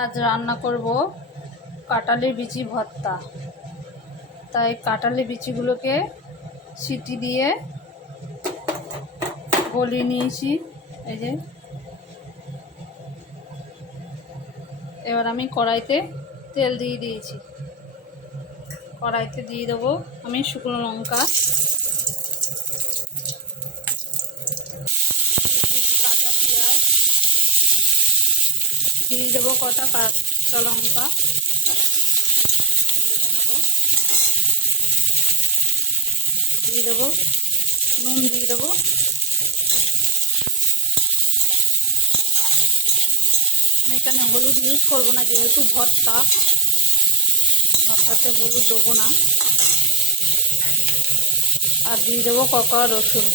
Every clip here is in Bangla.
আজ রান্না করব কাঁঠালের বিচি ভর্তা। তাই কাঁঠালের বিচিগুলোকে সিটি দিয়ে গলিয়ে নিয়েছি। এই যে এবার আমি কড়াইতে তেল দিয়ে দিয়েছি। কড়াইতে দিয়ে দেবো আমি শুকনো লঙ্কা, দিয়ে দিয়েছি কাঁচা পেঁয়াজ, দিয়ে দেবো কটা কাঁচা লঙ্কা, ভেজে নেবো। দিয়ে দেবো নুন, দিয়ে দেবো আমি এখানে হলুদ ইউজ করবো না, যেহেতু ভর্তাতে হলুদ দেবো না। আর দিয়ে দেবো কটা রসুন।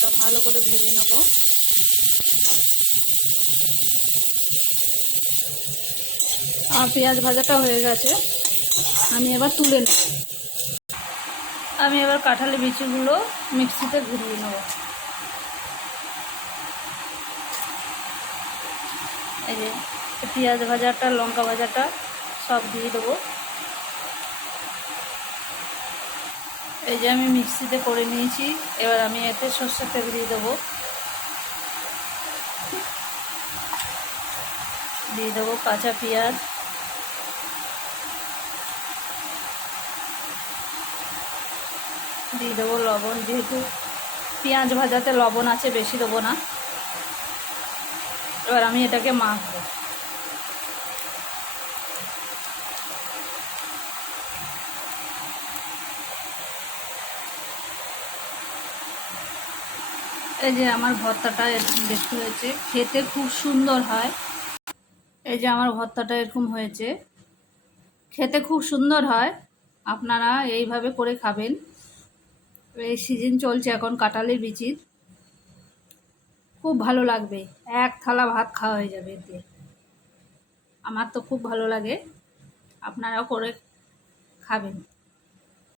তা ভালো করে ভেজে নেব। আর পেঁয়াজ ভাজাটা হয়ে গেছে, আমি এবার তুলে নেব। আমি এবার কাঁঠালের বিচিগুলো মিক্সিতে ঘুরিয়ে নেব। এই যে পেঁয়াজ ভাজাটা, লঙ্কা ভাজাটা সব দিয়ে দেবো। এই যে আমি মিক্সিতে করে নিয়েছি। এবার আমি এতে সর্ষের তেল দিয়ে দেবো। দিয়ে দেবো কাঁচা পেঁয়াজ, দিয়ে দেবো লবণ, যেহেতু পেঁয়াজ ভাজাতে লবণ আছে, বেশি দেবো না। এবার আমি এটাকে মাখবো। এই যে আমার ভর্তাটা এরকম দেখতে হয়েছে, খেতে খুব সুন্দর হয়। এই যে আমার ভর্তাটা এরকম হয়েছে, খেতে খুব সুন্দর হয়। আপনারা এইভাবে করে খাবেন। এই সিজন চলছে এখন কাঁঠালের বিচির, খুব ভালো লাগবে। এক থালা ভাত খাওয়া হয়ে যাবে এতে। আমার তো খুব ভালো লাগে, আপনারাও করে খাবেন।